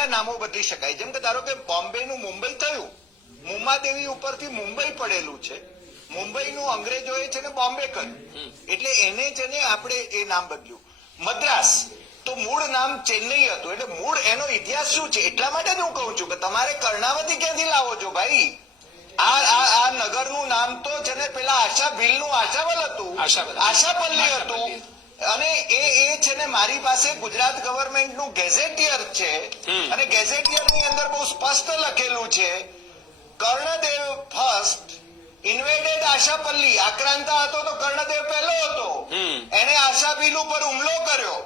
કયા નામો બદલી શકાય? જેમ કે ધારો કે બોમ્બેનું મુંબઈ થયું, મુમ્માદેવી ઉપરથી મુંબઈ પડેલું છે, મુંબઈનું અંગ્રેજોએ છે ને બોમ્બે કર્યું, એટલે એને છે ને આપણે એ નામ બદલ્યું. મદ્રાસ તો મૂળ નામ ચેન્નઈ હતું, એટલે મૂળ એનો ઇતિહાસ શું છે? એટલા માટે જ હું કહું છું કે તમારે કર્ણાવતી ક્યાંથી લાવો છો ભાઈ? આ નગરનું નામ તો છે ને પેલા આશા ભીલનું આશાવલ હતું, આશાપલ્લી હતું. અને એ છે ને મારી પાસે ગુજરાત ગવર્મેન્ટનું ગેઝેટિયર છે, અને ગેઝેટિયરની અંદર બહુ સ્પષ્ટ લખેલું છે, કર્ણદેવ ફર્સ્ટ ઇન્વેડેડ આશાપલ્લી. આક્રાંતા હતો તો કર્ણદેવ પહેલો હતો, એને આશાભીલ ઉપર હુમલો કર્યો,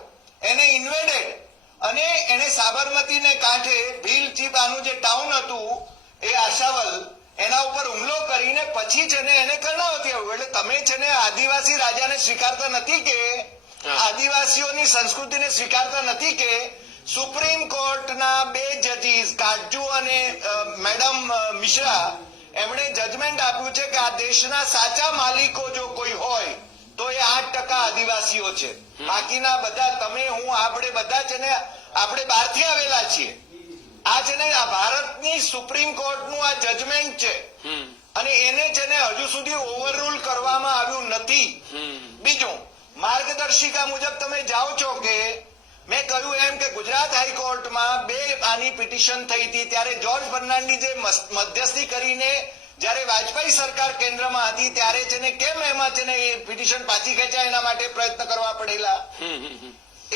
એને ઇન્વેડેડ, અને એને સાબરમતીને કાંઠે ભીલ ચીપ આનું જે ટાઉન હતું એ આશાવલ, એના ઉપર હુમલો કરીને પછી છે ને એને કર્ણાવતી આવ્યું. એટલે તમે છે ને આદિવાસી રાજાને સ્વીકારતા નથી કે આદિવાસીઓની સંસ્કૃતિને સ્વીકારતા નથી કે સુપ્રીમ કોર્ટના 2 જજીસ કાટજુ અને મેડમ મિશ્રા એમણે જજમેન્ટ આપ્યું છે કે આ દેશના સાચા માલિકો જો કોઈ હોય તો એ 8% આદિવાસીઓ છે, બાકીના બધા તમે હું આપણે બધા છે ને આપણે બહારથી આવેલા છીએ. આ છે ને આ ભારતની સુપ્રીમ કોર્ટનું આ જજમેન્ટ છે, અને એને છે ને હજુ સુધી ઓવરરૂલ કરવામાં આવ્યું નથી. બીજું, માર્ગદર્શિકા મુજબ તમે જાઓ છો કે મેં કહ્યું એમ કે ગુજરાત હાઈકોર્ટમાં 2 આની પિટિશન થઈ હતી, ત્યારે જોર્જ ફર્નાન્ડીઝે મધ્યસ્થી કરીને જયારે વાજપેયી સરકાર કેન્દ્રમાં હતી ત્યારે છે ને કેમ એમાં છે ને એ પિટિશન પાછી ખેંચાય એના માટે પ્રયત્ન કરવા પડેલા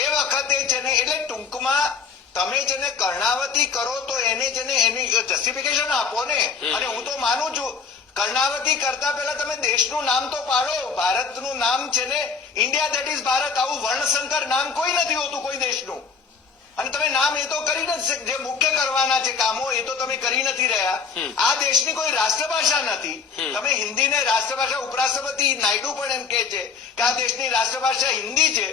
એ વખતે છે ને. એટલે ટૂંકમાં તમે છે ને કર્ણાવતી કરો તો એને છે ને એની જસ્ટિફિકેશન આપો ને. અને હું તો માનું છું કર્ણાવતી કરતા પહેલા તમે દેશનું નામ તો પાડો. ભારતનું નામ છે ને ઇન્ડિયા દેટ ઇઝ ભારત, આવું વર્ણશંકર નામ કોઈ નથી હોતું કોઈ દેશનું. અને તમે નામ એ તો કરી નથી, જે મુખ્ય કરવાના છે કામો એ તો તમે કરી નથી રહ્યા. આ દેશની કોઈ રાષ્ટ્રભાષા નથી. તમે હિન્દીને રાષ્ટ્રભાષા, ઉપરાષ્ટ્રપતિ નાયડુ પણ એમ કે છે કે આ દેશની રાષ્ટ્રભાષા હિન્દી છે.